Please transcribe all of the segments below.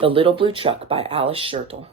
The Little Blue Truck by Alice Schertle.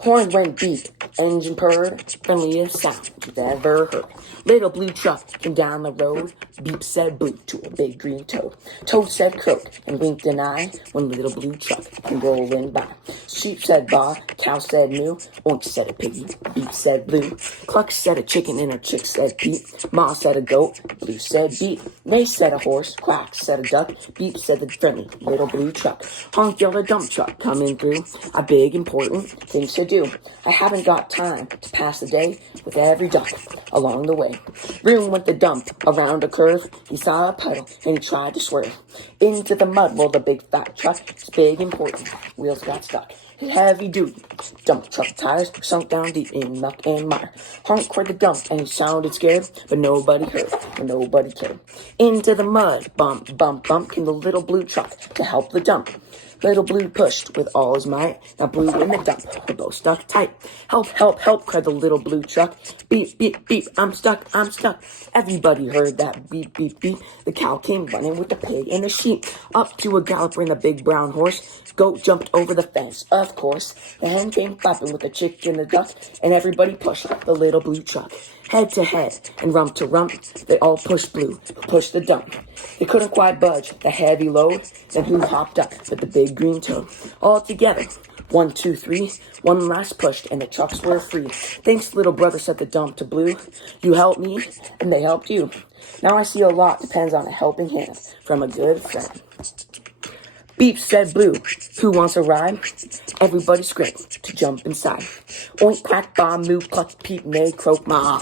Horn went beep, engine purred, friendliest sound you've ever heard. Little blue truck came down the road, beep said blue to a big green toad. Toad said croak and winked an eye when little blue truck came rolling by. Sheep said baa, cow said moo, oink said a piggy, beep said blue. Cluck said a chicken and her chick said peep, ma said a goat, blue said beep. Neigh said a horse, quack said a duck, beep said the friendly little blue truck. Honk yelled a dump truck coming through, a big important thing to do. I haven't got time to pass the day with every duck along the way. Room went the dump around a curve. He saw a puddle and he tried to swerve. Into the mud rolled the big fat truck. It's big important. Wheels got stuck. His heavy duty dump truck tires sunk down deep in muck and mire. Honk cried the dump and he sounded scared, but nobody heard, or nobody cared. Into the mud, bump, bump, bump, came the little blue truck to help the dump. Little Blue pushed with all his might. Now Blue and the dump were both stuck tight. Help, help, help, cried the little blue truck. Beep, beep, beep, I'm stuck, I'm stuck. Everybody heard that beep, beep, beep. The cow came running with the pig and the sheep. Up to a gallop ran the big brown horse. Goat jumped over the fence, of course. The hen came flapping with the chick and the duck. And everybody pushed the little blue truck. Head to head and rump to rump, they all pushed Blue, who pushed the dump. They couldn't quite budge the heavy load, then Blue hopped up with the big green toad. All together, 1, 2, 3, one last pushed, and the trucks were free. Thanks, little brother, said the dump to Blue. You helped me, and they helped you. Now I see a lot depends on a helping hand from a good friend. Beep, said Blue, who wants a ride? Everybody scrambled to jump inside. Oink, quack, baa, moo, cluck, peep, neigh, croak, ma.